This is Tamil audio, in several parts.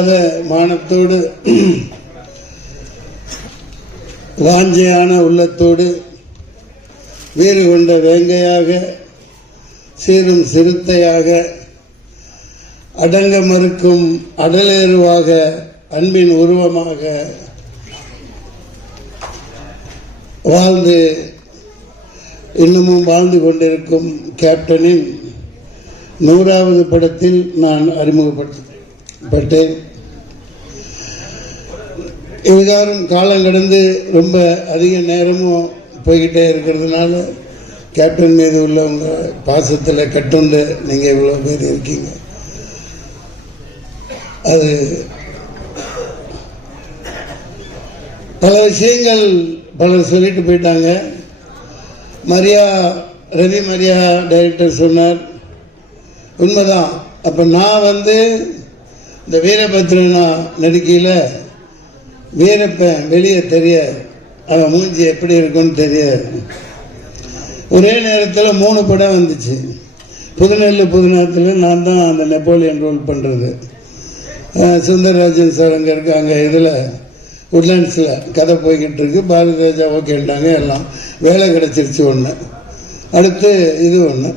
இல்லாத மானத்தோடு வாஞ்சையான உள்ளத்தோடு வீறு கொண்ட வேங்கையாக சீரும் சிறுத்தையாக அடங்க மறுக்கும் அடலேருவாக அன்பின் உருவமாக வாழ்ந்து இன்னமும் வாழ்ந்து கொண்டிருக்கும் கேப்டனின் நூறாவது படத்தில் நான் அறிமுகப்படுத்தப்பட்டேன். இதுகாரம் காலம் கடந்து ரொம்ப அதிக நேரமும் போய்கிட்டே இருக்கிறதுனால கேப்டன் மீது உள்ளவங்க பாசத்தில் கட்டுண்டு நீங்கள் இவ்வளோ பேர் இருக்கீங்க. அது பல விஷயங்கள் பலர் சொல்லிட்டு போயிட்டாங்க. மரியா ரவி மரியா டைரக்டர் சொன்னார் உண்மைதான். அப்போ நான் வந்து இந்த வீரபத்ரனா நடிக்கையில் வீரப்பன் வெளியே தெரிய அவன் மூஞ்சி எப்படி இருக்குன்னு தெரியாது. ஒரே நேரத்தில் மூணு படம் வந்துச்சு. புதுநெல்லு புதுநேரத்தில் நான் தான் அந்த நெப்போலியன் ரோல் பண்ணுறது சுந்தரராஜன் சார் அங்கே இருக்காங்க. இதில் உட்லாண்ட்ஸில் கதை போய்கிட்டு இருக்கு. பாரதி ராஜா ஓகேன்ட்டாங்க எல்லாம். வேலை கிடச்சிருச்சு ஒன்று அடுத்து இது ஒன்று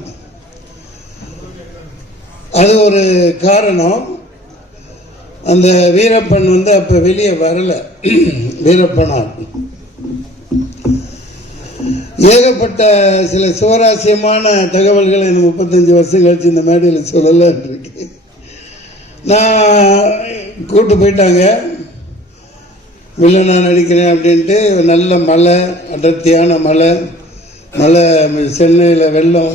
அது ஒரு காரணம். அந்த வீரப்பன் வந்து அப்போ வெளியே வரல. வீரப்பனார் ஏகப்பட்ட சில சுவராசியமான தகவல்களை எனக்கு முப்பத்தஞ்சு வருஷம் கழிச்சு இந்த மேடையில் சொல்லலான் இருக்கு. நான் கூட்டு போயிட்டாங்க. வில்லனா நடிக்கிறேன் அப்படின்ட்டு நல்ல மலை அடர்த்தியான மலை மலை சென்னையில் வெள்ளம்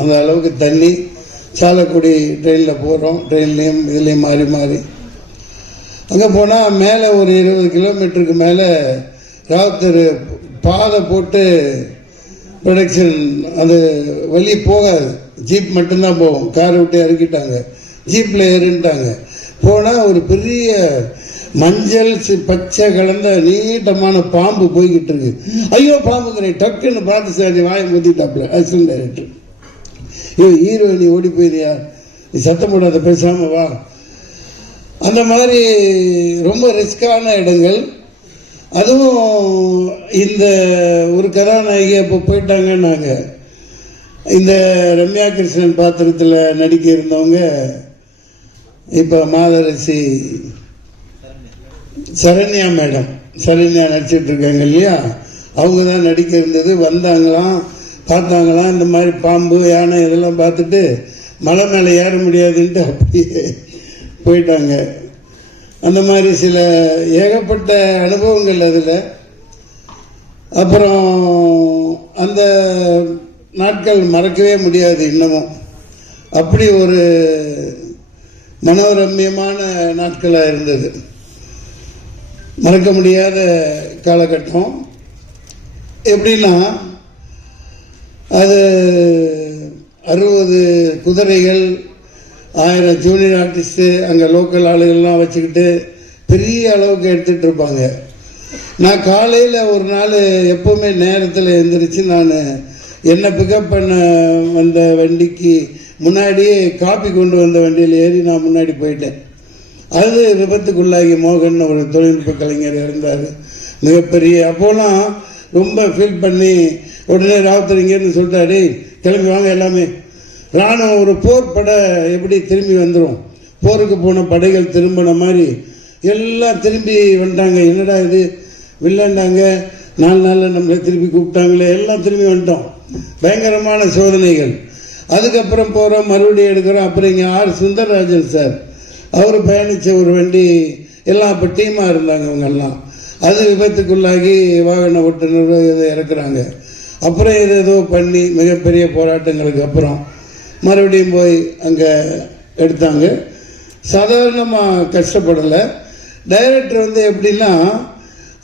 அந்த அளவுக்கு தண்ணி. சாலக்குடி ட்ரெயினில் போகிறோம் ட்ரெயின்லேயும் இதுலேயும் மாறி மாறி. அங்கே போனால் மேலே ஒரு இருபது கிலோமீட்டருக்கு மேலே ராவுத்தர் பாதை போட்டு ப்ரொடக்ஷன் அது வழி போகாது. ஜீப் மட்டும்தான் போகும். காரை விட்டு இறக்கிட்டாங்க. ஜீப்பில் ஏறின்ட்டாங்க போனால் ஒரு பெரிய மஞ்சள் பச்சை கலந்த நீட்டமான பாம்பு போய்கிட்டு இருக்கு. ஐயோ பாம்புங்கிறேன் டக்குன்னு பார்த்து சார் வாயை முத்திட்டாப்புல. அசிஸ்டன்ட் டைரக்டர் ஐயோ ஹீரோ நீ ஓடி போயிரியா நீ சத்தம் போடாத பேசாம வா. அந்த மாதிரி ரொம்ப ரிஸ்கான இடங்கள். அதுவும் இந்த ஒரு கதாநாயகி அப்போ போயிட்டாங்கன்னாங்க. இந்த ரம்யா கிருஷ்ணன் பாத்திரத்தில் நடிக்க இருந்தவங்க இப்போ மாதரசி சரண்யா மேடம். சரண்யா நடிச்சிட்டு இருக்காங்க இல்லையா? அவங்க தான் நடிக்க இருந்தது. வந்தாங்களாம் பார்த்தாங்களாம். இந்த மாதிரி பாம்பு யானை இதெல்லாம் பார்த்துட்டு மலை மேலே ஏற முடியாதுன்ட்டு அப்படியே போயிட்டாங்க. அந்த மாதிரி சில ஏகப்பட்ட அனுபவங்கள் அதில். அப்புறம் அந்த நாட்கள் மறக்கவே முடியாது இன்னமும். அப்படி ஒரு மனோரம்யமான நாட்களாக இருந்தது. மறக்க முடியாத காலகட்டம். எப்படின்னா அது அறுபது குதிரைகள் ஆயிரம் ஜூனியர் ஆர்டிஸ்ட்டு அங்கே லோக்கல் ஆளுகள்லாம் வச்சுக்கிட்டு பெரிய அளவுக்கு எடுத்துகிட்டு இருப்பாங்க. நான் காலையில் ஒரு நாள் எப்போவுமே நேரத்தில் எழுந்திரிச்சு நான் என்னை பிக்கப் பண்ண வந்த வண்டிக்கு முன்னாடியே காப்பி கொண்டு வந்த வண்டியில் ஏறி நான் முன்னாடி போயிட்டேன். அது விபத்துக்குள்ளாகி மோகன் ஒரு தொழில்நுட்ப கலைஞர் இருந்தார் மிகப்பெரிய அப்போலாம் ரொம்ப ஃபீல் பண்ணி உடனே ராவுத்தர் இங்கேருந்து சொல்லிட்டாரு கிளம்பி வாங்க எல்லாமே. ராணுவம் ஒரு போர் படை எப்படி திரும்பி வந்துடும் போருக்கு போன படைகள் திரும்பின மாதிரி எல்லாம் திரும்பி வந்துட்டாங்க. என்னடா இது? வில்லண்டாங்க நாலு நாளில் நம்மளை திருப்பி கூப்பிட்டாங்களே. எல்லாம் திரும்பி வந்துட்டோம். பயங்கரமான சோதனைகள். அதுக்கப்புறம் போகிறோம் மறுபடியும் எடுக்கிறோம். அப்புறம் இங்கே ஆர். சுந்தரராஜன் சார். அவர் பயணித்த ஒரு வண்டி எல்லாம் அப்போ டீமாக இருந்தாங்க இவங்கெல்லாம் அது விபத்துக்குள்ளாகி வாகன ஓட்டுநர் இதை இறக்குறாங்க. அப்புறம் இது ஏதோ பண்ணி மிகப்பெரிய போராட்டங்களுக்கு அப்புறம் மறுபடியும் போய் அங்கே எடுத்தாங்க. சாதாரணமாக கஷ்டப்படலை. டைரக்டர் வந்து எப்படின்னா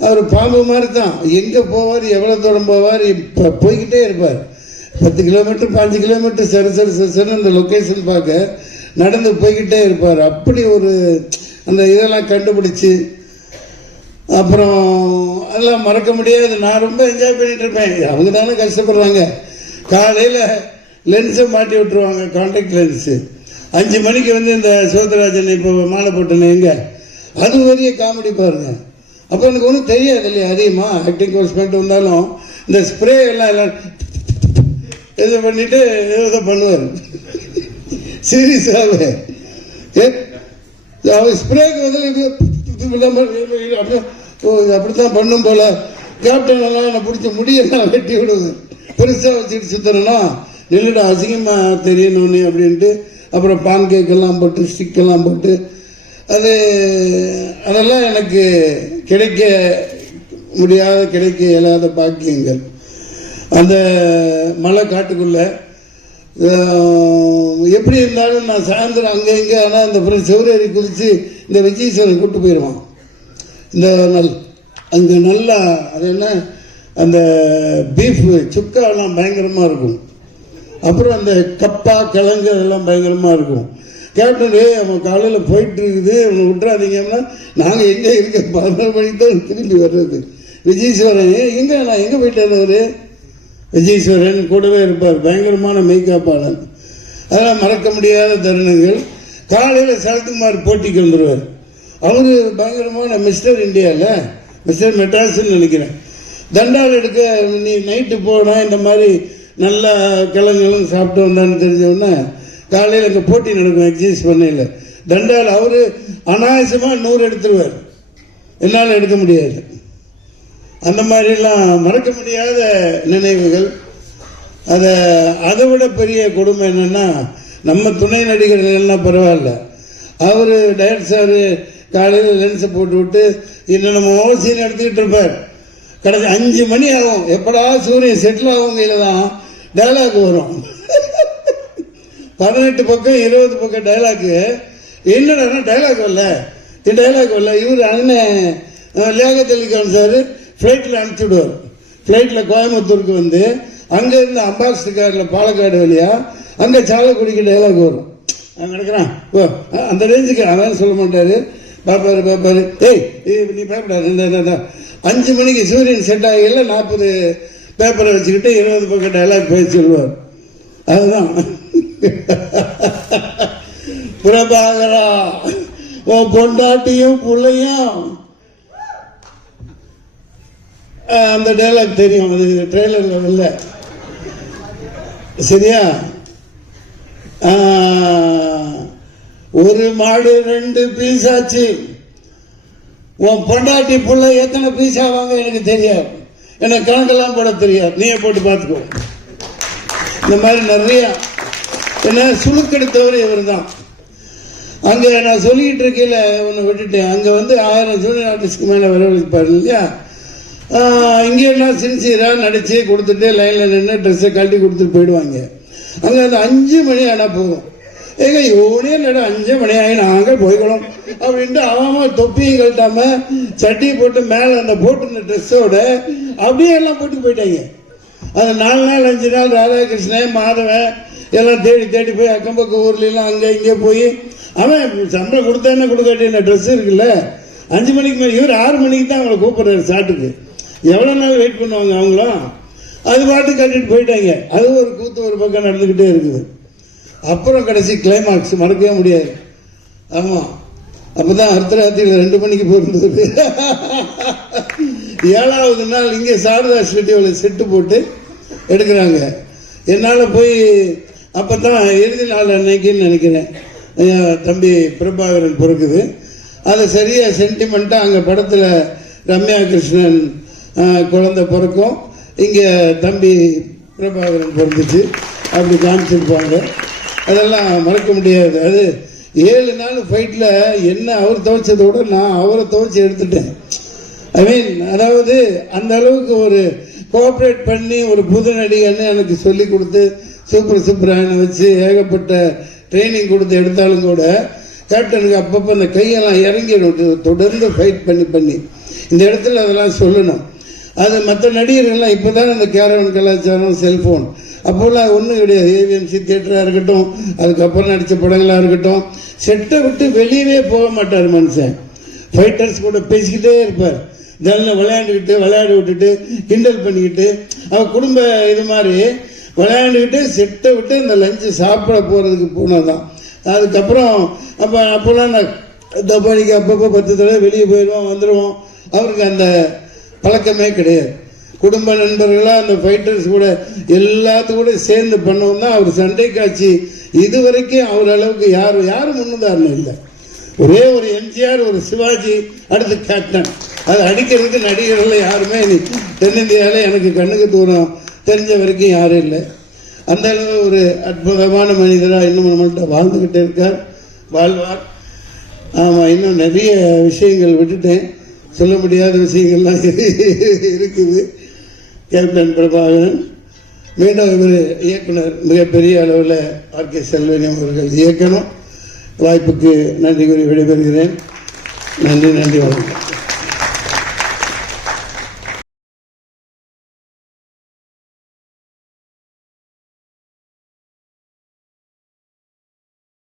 அவர் பாம்பு மாதிரி தான் எங்கே போவார் எவ்வளோ தூரம் போவார் இப்போ போய்கிட்டே இருப்பார். பத்து கிலோமீட்டர் பாஞ்சு கிலோமீட்டர் சரி சரி சரி சரி அந்த லொக்கேஷன் பார்க்க நடந்து போய்கிட்டே இருப்பார். அப்படி ஒரு அந்த இதெல்லாம் கண்டுபிடிச்சி அப்புறம் அதெல்லாம் மறக்க முடியாது. நான் ரொம்ப என்ஜாய் பண்ணிட்டு இருப்பேன். அவங்க தானே கஷ்டப்படுறாங்க. காலையில் லென்ஸை மாட்டி விட்டுருவாங்க கான்டாக்ட் லென்ஸு அஞ்சு மணிக்கு வந்து இந்த சோதராஜன் இப்போ மாலை போட்டேனே எங்க? அது பெரிய காமெடி பாருங்க. அப்போ எனக்கு ஒன்றும் தெரியாது இல்லையா அதிகமாக ஆக்டிங் கோர்ஸ் பண்ணிட்டு வந்தாலும் இந்த ஸ்ப்ரே எல்லாம் எல்லாம் இது பண்ணிட்டு இதை பண்ணுவார். சீரியஸாகவே அவர் ஸ்ப்ரேக்கு வந்து அப்படியே அப்படித்தான் பண்ணும் போல. கேப்டன் எல்லாம் என்னை பிடிச்ச முடியெல்லாம் வெட்டி விடுவது பெருசாக வச்சுட்டு சுத்தணும்னா நின்றுட்டு அசிங்கமாக தெரியணும்னு அப்படின்ட்டு அப்புறம் பான் கேக்கெல்லாம் போட்டு ஸ்டிக்கெல்லாம் போட்டு அது அதெல்லாம் எனக்கு கிடைக்க முடியாத கிடைக்க இயலாத பாக்கியங்கள். அந்த மலை காட்டுக்குள்ள எப்படி இருந்தாலும் நான் சாயந்தரம் அங்கே இங்கே ஆனால் அந்த அப்புறம் செவ்வரேறி குதித்து இந்த விஜயீஸ்வரன் கூட்டு போயிடுவான் இந்த நல் அங்கே நல்லா அது என்ன அந்த பீஃப் சுக்காலாம் பயங்கரமாக இருக்கும். அப்புறம் அந்த கப்பா கிழங்கு அதெல்லாம் பயங்கரமாக இருக்கும். கேப்டன் ஏ அவன் காலையில் போயிட்டு இருக்குது அவனை விட்டுறாதீங்கன்னா நாங்கள் எங்கே இருக்க பதினோரு மணிக்கு தான் திரும்பி வர்றது. விஜயீஸ்வரன் எங்கே நான் எங்கே போயிட்டார் அவரு? விஜயீஸ்வரன் கூடவே இருப்பார் பயங்கரமான மெய்காப்பாளன் அதெல்லாம் மறக்க முடியாத தருணங்கள். காலையில் சரத்குமார் போட்டிக்கு வந்துடுவார் அவரு பயங்கரமான மிஸ்டர் இந்தியாவில் மிஸ்டர் மெட்ராஸ்ன்னு நினைக்கிறேன். தண்டால் எடுக்க நீ நைட்டு போனால் இந்த மாதிரி நல்ல கிழங்குகளும் சாப்பிட்டு வந்தான்னு தெரிஞ்சவொடனே காலையில் அங்கே போட்டி நடக்கும் எக்ஸசைஸ் பண்ணையில். தண்டால் அவர் அனாயசமாக நூறு எடுத்துருவார். என்னால் எடுக்க முடியாது. அந்த மாதிரிலாம் மறக்க முடியாத நினைவுகள். அதை அதை விட பெரிய கொடுமை என்னென்னா நம்ம துணை நடிகர்கள் எல்லாம் பரவாயில்ல. அவர் டயர் சார் காலையில் லென்ஸை போட்டு விட்டு என்னென்னமோ சீன் எடுத்துக்கிட்டு இருப்பார். கடைசி அஞ்சு மணி ஆகும். எப்படா சூரியன் செட்டில் ஆகும் கையில் தான் டைலாக் வரும். பதினெட்டு பக்கம் இருபது பக்கம் டைலாக்கு என்னடா டைலாக் வரல. இந்த டைலாக் வரல. இவர் அண்ணன் லியாகத் சார் ஃப்ளைட்டில் அனுப்பிச்சுடுவார். ஃப்ளைட்டில் கோயம்புத்தூருக்கு வந்து அங்கேருந்து அம்பாசிடர் காரில் பாலக்காடு வழியா அங்கே சாலக்குடிக்கு டைலாக் வரும். அங்கே நடக்கிறான் ஓ அந்த ரேஞ்சுக்கு அதான் சொல்ல மாட்டார். பாப்பாரு பாப்பாரு ஏய் நீ பயப்படாது அஞ்சு மணிக்கு சூரியன் செட் ஆகியில் நாற்பது பேப்பரை வச்சுக்கிட்டு இருபது பக்கம் டைலாக் பேசிடுவார் அதுதான். பிரபாகரா உன் பொண்டாட்டியும் பிள்ளையும். அந்த டைலாக் தெரியும். அது ட்ரெய்லரில் இல்லை சரியா? ஒரு மாடு ரெண்டு பீஸ் ஆச்சு. உன் பொண்டாட்டி புள்ள எத்தனை பீஸ் ஆவாங்க எனக்கு தெரியாது. எனக்கு கணக்கெல்லாம் போட தெரியாது. நீயே போட்டு பார்த்துக்கோ. இந்த மாதிரி நிறைய என்ன சுழுக்கெடுத்தவர் இவர் தான் அங்கே நான் சொல்லிக்கிட்டு இருக்கையில் ஒன்று விட்டுட்டேன். அங்கே வந்து ஆயிரம் ஜூனியர் ஆர்டிஸ்ட்க்கு மேலே வரவழைப்பார் இல்லையா? இங்கே எல்லாம் சின்சியராக நடித்து கொடுத்துட்டு லைனில் நின்று ட்ரெஸ்ஸை கழட்டி கொடுத்துட்டு போயிடுவாங்க. அங்கே அந்த அஞ்சு மணி ஆனால் போகும் எங்க யூனியன் இடம் அஞ்சு மணி ஆகி நாங்கள் போய்க்கணும். அப்படின்ட்டு அவன் தொப்பியும் கழட்டாம சட்டியை போட்டு மேலே அந்த போட்டுருந்த ட்ரெஸ்ஸோட அப்படியே எல்லாம் போட்டு போயிட்டாங்க. அது நாலு நாள் அஞ்சு நாள் ராதாகிருஷ்ணன் மாதவன் எல்லாம் தேடி தேடி போய் அக்கம் பக்கம் ஊர்லாம் அங்கே இங்கே போய் அவன் சம்பளம் கொடுத்தானே கொடுக்காட்டி என்ன ட்ரெஸ் இருக்குல்ல? அஞ்சு மணிக்கு மேலே இவர் ஆறு மணிக்கு தான் அவங்கள கூப்பிடுறாரு சாட்டுக்கு. எவ்வளோ நாள் வெயிட் பண்ணுவாங்க அவங்களும்? அது பாட்டு கட்டிட்டு போயிட்டாங்க. அது ஒரு கூத்து ஒரு பக்கம் நடந்துக்கிட்டே இருக்குது. அப்புறம் கடைசி கிளைமாக்ஸ் மறக்கவே முடியாது. ஆமாம் அப்போ தான் அர்த்தராத்திரியில் ரெண்டு மணிக்கு போயிருந்தது. ஏழாவது நாள் இங்கே சாரதா ஸ்டுடியோவில் செட்டு போட்டு எடுக்கிறாங்க. என்னால் போய் அப்போ தான் இறுதி நாள் அன்னைக்குன்னு நினைக்கிறேன். தம்பி பிரபாகரன் பிறக்குது. அதை சரியாக சென்டிமெண்ட்டாக அங்கே படத்தில் ரம்யா கிருஷ்ணன் குழந்த குழந்தை பிறக்கும். இங்கே தம்பி பிரபாகரன் பிறந்துச்சு அப்படி காமிச்சிருப்பாங்க. அதெல்லாம் மறக்க முடியாது. அது ஏழு நாள் ஃபைட்டில் என்ன அவர் துவைச்சதை விட நான் அவரை துவைச்சி எடுத்துட்டேன். ஐ மீன் அதாவது அந்த அளவுக்கு ஒரு கோஆப்ரேட் பண்ணி ஒரு புது நடிகன்னு எனக்கு சொல்லி கொடுத்து சூப்பர் சூப்பரான வச்சு ஏகப்பட்ட ட்ரைனிங் கொடுத்து எடுத்தாலும் கூட கேப்டனுக்கு அப்பப்போ அந்த கையெல்லாம் இறங்கிடும். தொடர்ந்து ஃபைட் பண்ணி பண்ணி. இந்த இடத்துல அதெல்லாம் சொல்லணும். அது மற்ற நடிகர்கள்லாம் இப்போ தான் அந்த கேரவன் கலாச்சாரம் செல்ஃபோன். அப்போல்லாம் ஒன்றும் கிடையாது. ஏவிஎம்சி தியேட்டராக இருக்கட்டும் அதுக்கப்புறம் நடித்த படங்களாக இருக்கட்டும் செட்டை விட்டு வெளியவே போக மாட்டார் மனுஷன். ஃபைட்டர்ஸ் கூட பேசிக்கிட்டே இருப்பார். தன்னை விளையாண்டுக்கிட்டு விளையாடி விட்டுட்டு கிண்டல் பண்ணிக்கிட்டு அவன் குடும்ப இது மாதிரி விளையாண்டுக்கிட்டு செட்டை விட்டு இந்த லஞ்சு சாப்பிட போகிறதுக்கு போனதான் அதுக்கப்புறம் அப்போ அப்போல்லாம் நான் தபாலிக்கு அப்பப்போ பத்து தடவை வெளியே போயிடுவோம் வந்துடுவோம். அவருக்கு அந்த பழக்கமே கிடையாது. குடும்ப நண்பர்களாக அந்த ஃபைட்டர்ஸ் கூட எல்லாத்து கூட சேர்ந்து பண்ணவும் தான் அவர் சண்டை காட்சி இது வரைக்கும் அவர் அளவுக்கு யாரும் யாரும் முன்னுதாரணம் இல்லை. ஒரே ஒரு எம்ஜிஆர் ஒரு சிவாஜி அடுத்து கேப்டன். அது அடிக்கிறதுக்கு நடிகர்கள் யாருமே இனி தென்னிந்தியாவில் எனக்கு கண்ணுக்கு தூரம் தெரிஞ்ச வரைக்கும் யாரும் இல்லை. அந்த அளவு ஒரு அற்புதமான மனிதராக இன்னும் நம்மள்கிட்ட வாழ்ந்துக்கிட்டே இருக்கார். வாழ்வார். ஆமாம் இன்னும் நிறைய விஷயங்கள் விட்டுட்டேன். சொல்ல முடியாத விஷயங்கள்லாம் இருக்குது. கேப்டன் பிரபாகரன் மீண்டும் இவர் இயக்குனர் மிகப்பெரிய அளவில் ஆர். கே. செல்வனியம் அவர்கள் இயக்கணும். வாய்ப்புக்கு நன்றி கூறி விடைபெறுகிறேன். நன்றி நன்றி வணக்கம்.